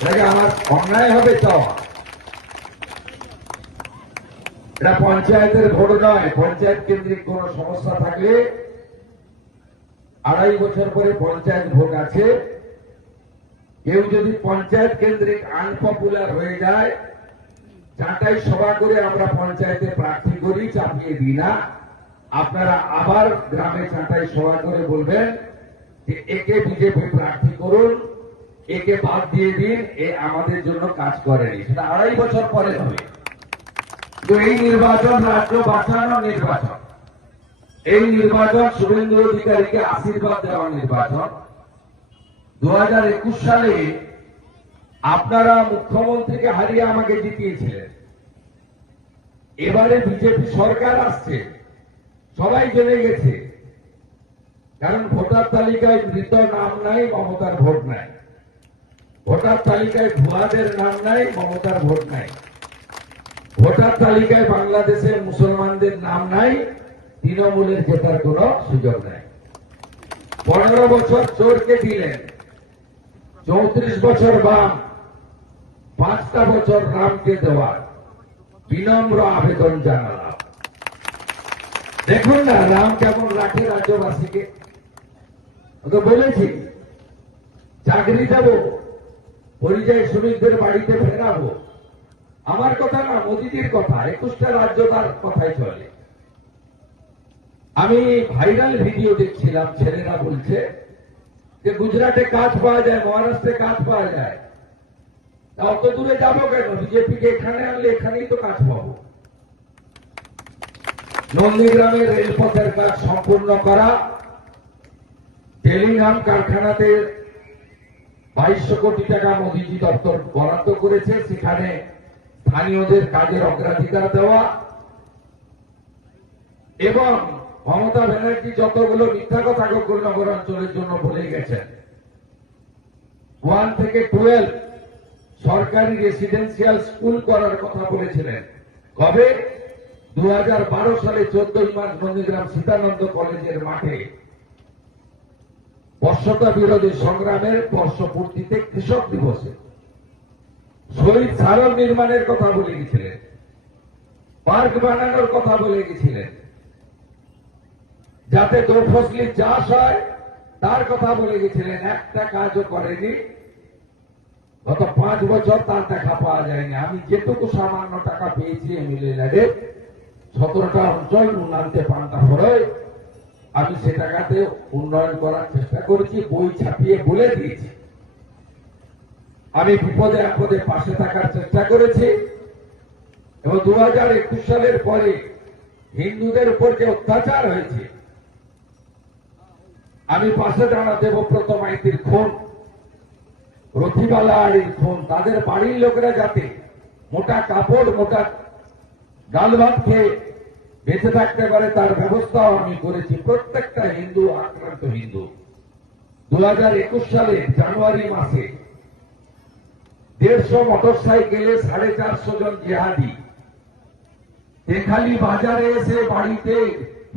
এটাকে আমার অন্যায় হবে চাওয়া। এটা পঞ্চায়েতের ভোট নয়। পঞ্চায়েত কেন্দ্রিক কোন সমস্যা থাকলে 2.5 বছর পরে পঞ্চায়েত ভোট আছে। কেউ যদি পঞ্চায়েত কেন্দ্রিক আনপপুলার হয়ে যায়, চাটাই সভা করে আমরা পঞ্চায়েতে প্রার্থী করি, চাপিয়ে দিই না। আপনারা আবার গ্রামে চাটাই সভা করে বলবেন যে একে বিজেপি প্রার্থী করুন, একে বাদ দিয়ে দিন, এ আমাদের জন্য কাজ করেনি। সেটা 2.5 বছর পরে হবে। তো এই নির্বাচন রাজ্য বাঁচানোর নির্বাচন। এই নির্বাচন শুভেন্দু অধিকারীকে আশীর্বাদ দেওয়ার নির্বাচন। 2021 সালে আপনারা মুখ্যমন্ত্রীকে হারিয়ে আমাকে জিতিয়েছিলেন। এবারে বিজেপি সরকার আসছে, সবাই জেনে গেছে। কারণ ভোটার তালিকায় মৃত নাম নাই, মমতার ভোট নাই। ভোটার তালিকায় ভুয়াদের নাম নাই, মমতার ভোট নাই। ভোটার তালিকায় বাংলাদেশের মুসলমানদের নাম নাই, তৃণমূলের জেতার কোন সুযোগ নাই। 15 বছর চোরকে দিলেন, 34 বছর বাম, 5টা বছর রামকে দেওয়ার বিনম্র আবেদন জানালাম। দেখুন না রাম কেমন রাখে রাজ্যবাসীকে। ওকে বলেছি চাকরি দেব, পরিযায়ী শ্রমিকদের বাড়িতে ফেরাবো। আমার কথা না, মোদীজির কথা। 21টা রাজ্য তার কথাই চলে। আমি ভাইরাল ভিডিও দেখছিলাম, ছেলেরা বলছে যে গুজরাটে কাজ পাওয়া যায়, মহারাষ্ট্রে কাজ পাওয়া যায়। তা অত দূরে যাবো কেন? বিজেপিকে এখানে আনলে এখানেই তো কাজ পাবো। নন্দীগ্রামের রেলপথের কাজ সম্পূর্ণ করা, টেলিগ্রাম কারখানাতে 2200 কোটি টাকা মোদীজি দপ্তর বরাদ্দ করেছে, সেখানে স্থানীয়দের কাজের অগ্রাধিকার দেওয়া। এবং মমতা ব্যানার্জি যতগুলো মিথ্যা কথা গোকুলনগর অঞ্চলের জন্য বলে গেছেন, 1 থেকে 12 সরকারি রেসিডেন্সিয়াল স্কুল করার কথা বলেছিলেন। কবে? 2012 সালে 14 মার্চ নন্দীগ্রাম সীতানন্দ কলেজের মাঠে বর্ষতা বিরোধী সংগ্রামের বর্ষপূর্তিতে কৃষক দিবসে শহীদ স্মারক নির্মাণের কথা বলে গেছিলেন, পার্ক বানানোর কথা বলে গেছিলেন, যাতে দোফসলি চাষ হয় তার কথা বলে গেছিলেন। একটা কাজও করেনি। গত 5 বছর তার দেখা পাওয়া যায়নি। আমি যেটুকু সামান্য টাকা পেয়েছি এমএলএ ল্যাডে 17টা অঞ্চল উন্নয়নতে পান্তা ফরয়, আমি সে টাকাতে উন্নয়ন করার চেষ্টা করেছি, বই ছাপিয়ে বলে দিয়েছি। আমি বিপদে আপদে পাশে থাকার চেষ্টা করেছি। এবং 2021 সালের পরে হিন্দুদের উপর যে অত্যাচার হয়েছে, আমি পাশে দাঁড়া। দেবব্রত মাইতির খুন, রথিবালা আড়ির খুন, তাদের বাড়ির লোকেরা যাতে মোটা কাপড়, মোটা ডাল ভাত খেয়ে বেঁচে থাকতে পারে তার ব্যবস্থাও আমি করেছি। প্রত্যেকটা হিন্দু আক্রান্ত হিন্দু। 2021 সালে জানুয়ারি মাসে 150 মোটরসাইকেলে 450 জন জিহাদি তেখালি বাজারে এসে বাড়িতে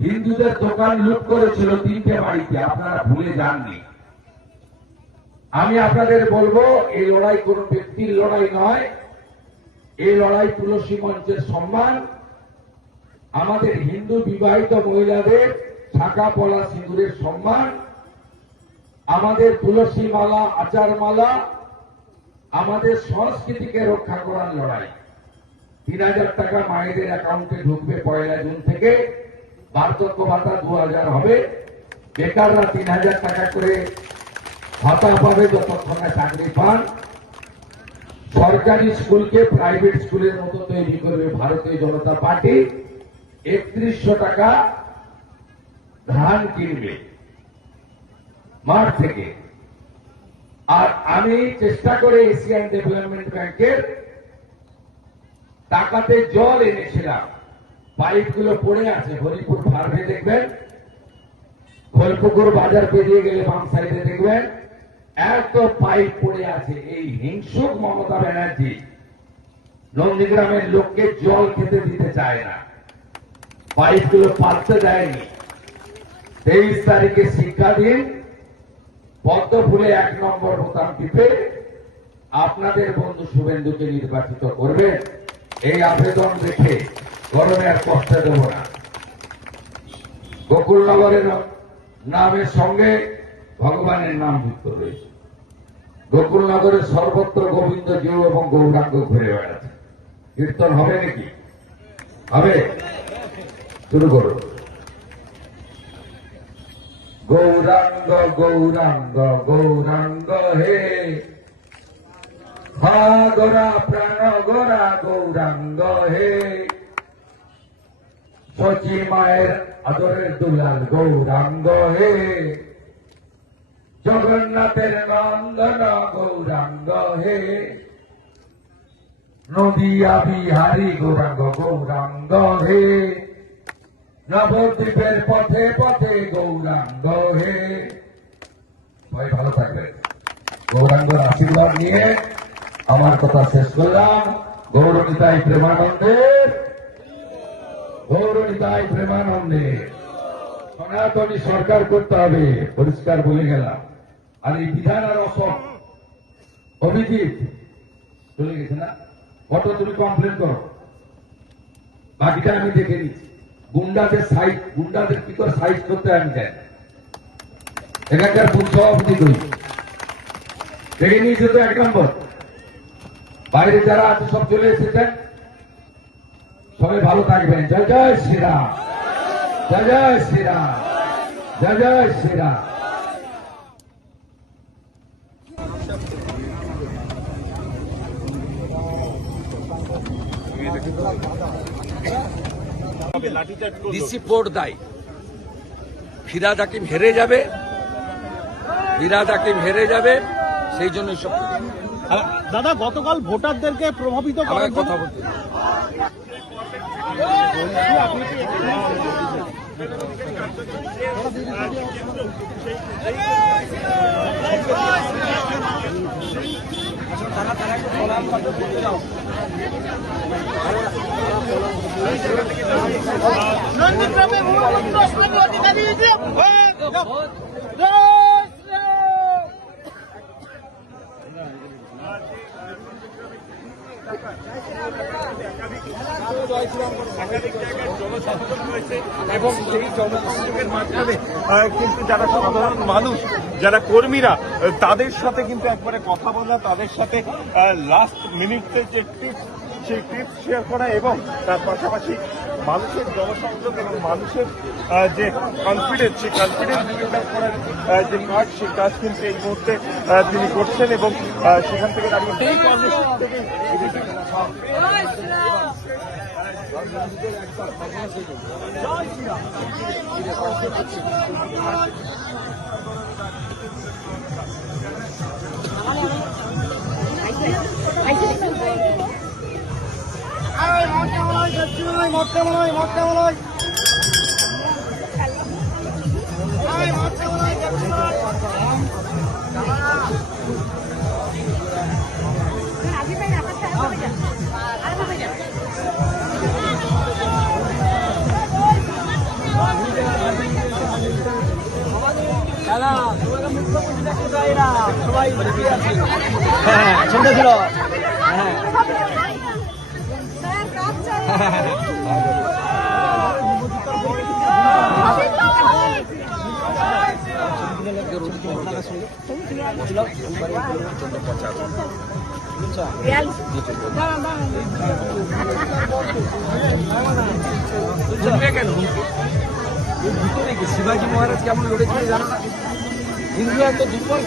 হিন্দুদের দোকান লুট করেছিল, 3টে বাড়িতে। আপনারা ভুলে যাননি। আমি আপনাদের বলবো, এই লড়াই কোন ব্যক্তির লড়াই নয়। এই লড়াই তুলসী মঞ্চের সম্মান। আমাদের হিন্দু বিবাহিত মহিলাদের শাখা পলা সিঁদুরের সম্মান, আমাদের তুলসী মালা, আচার মালা, আমাদের সংস্কৃতিকে রক্ষা করার লড়াই। 3000 টাকা মায়েদের অ্যাকাউন্টে ঢুকবে 1 জুন থেকে। বার্ধক্য ভাতা 2000 হবে। বেকাররা 3000 টাকা করে ভাতা পাবে যতক্ষণ না চাকরি পান। সরকারি স্কুলকে প্রাইভেট স্কুলের মতো তৈরি করবে ভারতীয় জনতা পার্টি। 3100 টাকা ধান কিনবে মাঠ থেকে। আর আমি চেষ্টা করে এশিয়ান ডেভেলপমেন্ট ব্যাংকের টাকাতে জল এনেছিলাম। পাইপগুলো পড়ে আছে, হরিপুর ফার্মে দেখবেন, খোলপুকুর বাজার পেরিয়ে গেলে বাম সাইডে দেখবেন এত পাইপ পড়ে আছে। এই হিংসুক মমতা ব্যানার্জি নন্দীগ্রামের লোককে জল খেতে দিতে চায় না, পাইপগুলো পাততে দেয়নি। 23 তারিখে শিক্ষা দিন, পদ্ম ফুলে 1 নম্বর বোতাম টিপে আপনাদের বন্ধু শুভেন্দুকে নির্বাচিত করবেন, এই আবেদন রেখে গরমে আর কষ্ট দেব না। গোকুলনগরের নামের সঙ্গে ভগবানের নাম যুক্ত রয়েছে। গোকুলনগরের সর্বত্র গোবিন্দ জিউ এবং গৌরাঙ্গ ঘুরে বেড়াচ্ছে। কীর্তন হবে নাকি? হবে? শুরু করুন। গৌরাঙ্গ গৌরাঙ্গ গৌরাঙ্গ হে, হা গোরা প্রাণ গোরা গৌরাঙ্গ হে, শচী মায়ের আদরের দুলাল গৌরাঙ্গ হে, জগন্নাথের নন্দন গৌরাঙ্গ হে, নদিয়া বিহারী গৌরাঙ্গ গৌরাঙ্গ হে, নবদ্বীপের পথে পথে গৌরাঙ্গ হে। সবাই ভালো থাকবেন। গৌরাঙ্গের আশীর্বাদ নিয়ে আমার কথা শেষ করলাম। গৌরনিতাই প্রেমানন্দে, গৌরনিতাই প্রেমানন্দে। সনাতনী সরকার করতে হবে, পরিষ্কার বলে গেলাম। আর এই বিধান আর অসম অভিজিৎ চলে গেছে না, কত তুমি কমপ্লেন করো, বাকিটা আমি দেখে নিচ্ছি। গুন্ডাদের কি করে সাইজ করতে আমি চাই, এখানকার বুথ সভাপতি করি দেখে নিয়েছে তো 1 নম্বর। বাইরে যারা আছে সব চলে এসেছেন, সবাই ভালো থাকবেন। জয় জয় শ্রীরাম, জয় জয় শ্রীরাম, জয় জয় শ্রীরাম। ডিসি পোর্ট দায়, ফিরাদ হাকিম হেরে যাবে, ফিরাদ হাকিম হেরে যাবে, সেই জন্য সব। দাদা, গতকাল ভোটারদেরকে প্রভাবিত করার কথা বলতে নন্দীগ্রামে ভূমিপুত্র স্বামী অধিকারী এবং সেই জনসংযোগের মাধ্যমে কিন্তু যারা সাধারণ মানুষ, যারা কর্মীরা, তাদের সাথে কিন্তু একবারে কথা বলা, তাদের সাথে লাস্ট মিনিটের যে টিপস, সেই টিপস শেয়ার করা এবং তার পাশাপাশি মানুষের জনসংযোগ এবং মানুষের যে কনফিডেন্স, সেই কনফিডেন্স বিল্ড আপ করার যে কাজ, সেই কাজ কিন্তু এই মুহূর্তে তিনি করছেন এবং সেখান থেকে দাঁড়িয়ে সেই কর্মসূচি থেকে সবাই ছিল। কেন ভিতরে কি শিবাজি মহারাজ কেমন লড়েছিল জানো না? হিন্দুরা তো দুর্বল।